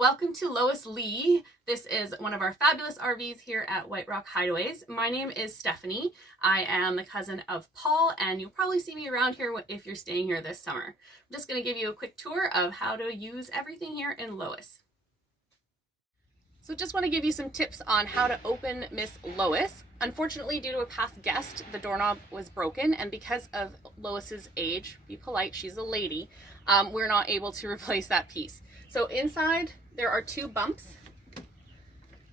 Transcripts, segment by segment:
Welcome to Lois Lee. This is one of our fabulous RVs here at White Rock Hideaways. My name is Stephanie. I am the cousin of Paul, and you'll probably see me around here if you're staying here this summer. I'm just going to give you a quick tour of how to use everything here in Lois. So just want to give you some tips on how to open Miss Lois. Unfortunately, due to a past guest, the doorknob was broken, and because of Lois's age, be polite, she's a lady, we're not able to replace that piece. So inside there are two bumps,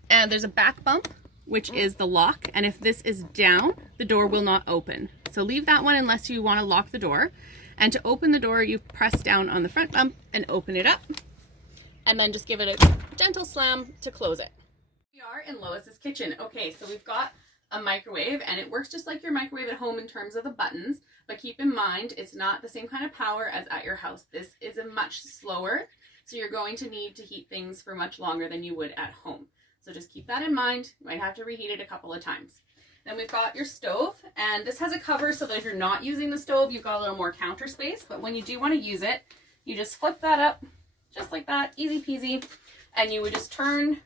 and there's a back bump, which is the lock, and if this is down, the door will not open. So leave that one unless you want to lock the door. And to open the door, you press down on the front bump and open it up, and then just give it a gentle slam to close it. We are in Lois's kitchen. Okay, so we've got a microwave, and it works just like your microwave at home in terms of the buttons, but keep in mind it's not the same kind of power as at your house. This is a much slower, so you're going to need to heat things for much longer than you would at home. So just keep that in mind. You might have to reheat it a couple of times. Then we've got your stove, and this has a cover so that if you're not using the stove, you've got a little more counter space, but when you do want to use it, you just flip that up just like that, easy peasy, and you would just turn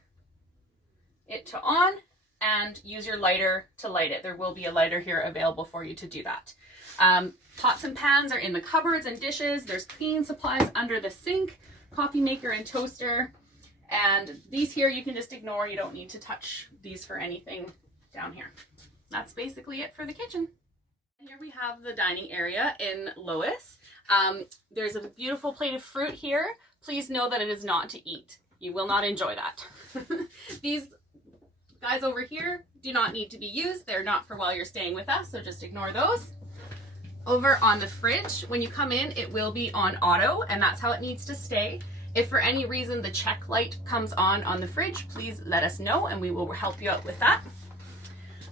it to on and use your lighter to light it. There will be a lighter here available for you to do that. Pots and pans are in the cupboards and dishes. There's cleaning supplies under the sink, coffee maker and toaster, and these here you can just ignore. You don't need to touch these for anything down here. That's basically it for the kitchen. Here we have the dining area in Lois. There's a beautiful plate of fruit here. Please know that it is not to eat. You will not enjoy that. These guys over here do not need to be used. They're not for while you're staying with us, so just ignore those. Over on the fridge, when you come in, it will be on auto, and that's how it needs to stay. If for any reason the check light comes on the fridge, please let us know and we will help you out with that.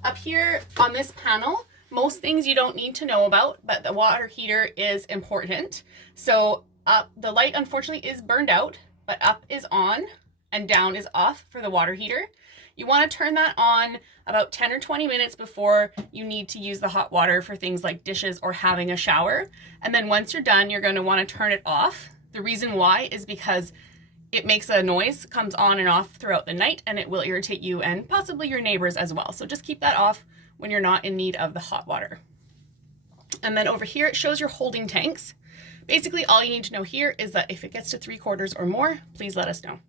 Up here on this panel, most things you don't need to know about, but the water heater is important. So up, the light unfortunately is burned out, but up is on and down is off for the water heater. You want to turn that on about 10 or 20 minutes before you need to use the hot water for things like dishes or having a shower. And then once you're done, you're going to want to turn it off. The reason why is because it makes a noise, comes on and off throughout the night, and it will irritate you and possibly your neighbors as well. So just keep that off when you're not in need of the hot water. And then over here, it shows your holding tanks. Basically, all you need to know here is that if it gets to 3/4 or more, please let us know.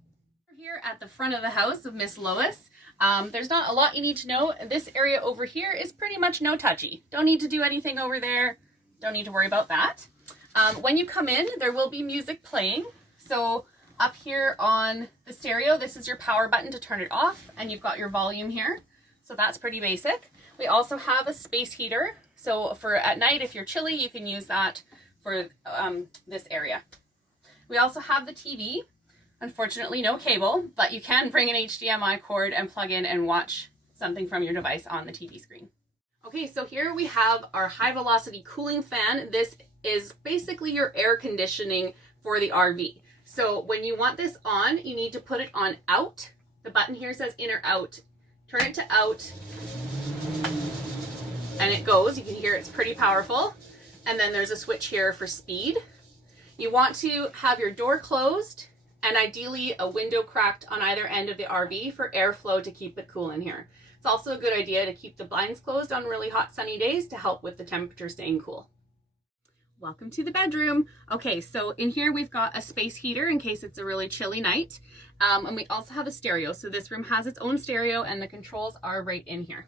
Here at the front of the house of Miss Lois, there's not a lot you need to know. This area over here is pretty much no touchy. Don't need to do anything over there. Don't need to worry about that. When you come in, there will be music playing. So up here on the stereo, this is your power button to turn it off, and you've got your volume here. So that's pretty basic. We also have a space heater. So for at night, if you're chilly, you can use that for this area. We also have the TV. Unfortunately, no cable, but you can bring an HDMI cord and plug in and watch something from your device on the TV screen. Okay, so here we have our high velocity cooling fan. This is basically your air conditioning for the RV. So when you want this on, you need to put it on out. The button here says in or out. Turn it to out, and it goes. You can hear it's pretty powerful. And then there's a switch here for speed. You want to have your door closed and ideally a window cracked on either end of the RV for airflow to keep it cool in here. It's also a good idea to keep the blinds closed on really hot sunny days to help with the temperature staying cool. Welcome to the bedroom. Okay, so in here we've got a space heater in case it's a really chilly night. And we also have a stereo. So this room has its own stereo and the controls are right in here.